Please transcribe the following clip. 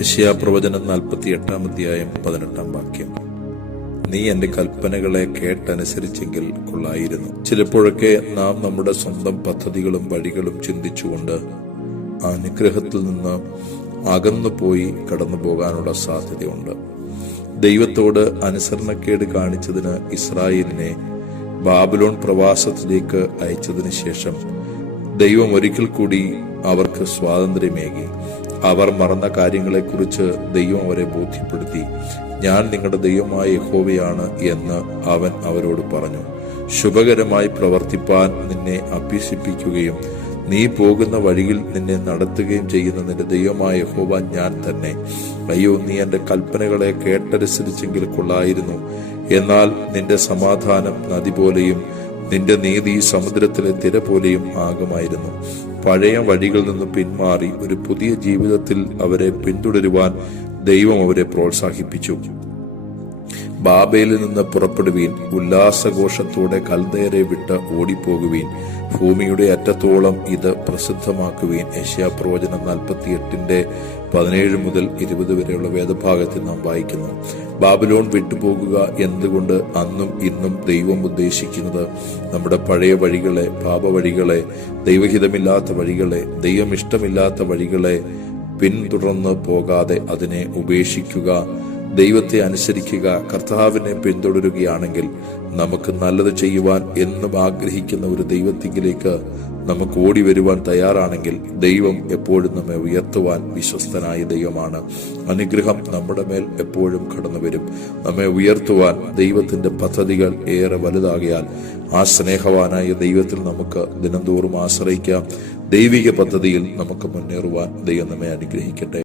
യെശയ്യാപ്രവചനം 48-ാം 18 നീ എന്റെ കൽപ്പനകളെ കേട്ടനുസരിച്ചെങ്കിൽ കൊള്ളായിരുന്നു. ചിലപ്പോഴൊക്കെ നാം നമ്മുടെ സ്വന്തം പദ്ധതികളും വഴികളും ചിന്തിച്ചുകൊണ്ട് അനുഗ്രഹത്തിൽ നിന്ന് അകന്നുപോയി കടന്നു പോകാനുള്ള സാധ്യതയുണ്ട്. ദൈവത്തോട് അനുസരണക്കേട് കാണിച്ചതിന് ഇസ്രായേലിനെ ബാബിലോൺ പ്രവാസത്തിലേക്ക് അയച്ചതിന് ശേഷം ദൈവം ഒരിക്കൽ കൂടി അവർക്ക് സ്വാതന്ത്ര്യമേകി. അവർ മറന്ന കാര്യങ്ങളെക്കുറിച്ച് ദൈവം അവരെ ബോധ്യപ്പെടുത്തി. ഞാൻ നിങ്ങളുടെ ദൈവമായ യഹോവയാണ് എന്ന് അവൻ അവരോട് പറഞ്ഞു. ശുഭകരമായി പ്രവർത്തിപ്പാൻ നിന്നെ അഭ്യസിപ്പിക്കുകയും നീ പോകുന്ന വഴിയിൽ നിന്നെ നടത്തുകയും ചെയ്യുന്ന നിന്റെ ദൈവമായ യഹോവ ഞാൻ തന്നെ. അയ്യോ, നീ എന്റെ കൽപ്പനകളെ കേട്ടനുസരിച്ചെങ്കിൽ കൊള്ളായിരുന്നു. എന്നാൽ നിന്റെ സമാധാനം നദി പോലെയും നിന്റെ നീതി സമുദ്രത്തിലെ തിര പോലെയും ആകുമായിരുന്നു. പഴയ വഴികളിൽ നിന്ന് പിന്മാറി ഒരു പുതിയ ജീവിതത്തിൽ അവരെ പിന്തുടരുവാൻ ദൈവം അവരെ പ്രോത്സാഹിപ്പിച്ചു. ബാബേലിൽ നിന്ന് പുറപ്പെടുവീൻ, ഉല്ലാസഘോഷത്തോടെ കൽദയരെ വിട്ട് ഓടിപ്പോകുവീൻ, ഭൂമിയുടെ അറ്റത്തോളം ഇത് പ്രസിദ്ധമാക്കുവീൻ. യെശയ്യാപ്രവചനം 48-17 വരെയുള്ള വേദഭാഗത്തിൽ നാം വായിക്കുന്നു. ബാബിലോൺ വിട്ടുപോകുക എന്തുകൊണ്ട് അന്നും ഇന്നും ദൈവം ഉദ്ദേശിക്കുന്നത് നമ്മുടെ പഴയ വഴികളെ, പാപവഴികളെ, ദൈവഹിതമില്ലാത്ത വഴികളെ, ദൈവം ഇഷ്ടമില്ലാത്ത വഴികളെ പിന്തുടർന്ന് പോകാതെ അതിനെ ഉപേക്ഷിക്കുക, ദൈവത്തെ അനുസരിക്കുക, കർത്താവിനെ പിന്തുടരുകയാണെങ്കിൽ നമുക്ക് നല്ലത് ചെയ്യുവാൻ എന്നും ആഗ്രഹിക്കുന്ന ഒരു ദൈവത്തിങ്കിലേക്ക് നമുക്ക് ഓടി വരുവാൻ തയ്യാറാണെങ്കിൽ ദൈവം എപ്പോഴും നമ്മെ ഉയർത്തുവാൻ വിശ്വസ്തനായ ദൈവമാണ്. അനുഗ്രഹം നമ്മുടെ മേൽ എപ്പോഴും കടന്നു വരും. നമ്മെ ഉയർത്തുവാൻ ദൈവത്തിന്റെ പദ്ധതികൾ ഏറെ വലുതാകിയാൽ ആ സ്നേഹവാനായ ദൈവത്തിൽ നമുക്ക് ദിനംതോറും ആശ്രയിക്കാം. ദൈവിക പദ്ധതിയിൽ നമുക്ക് മുന്നേറുവാൻ ദൈവം നമ്മെ അനുഗ്രഹിക്കട്ടെ.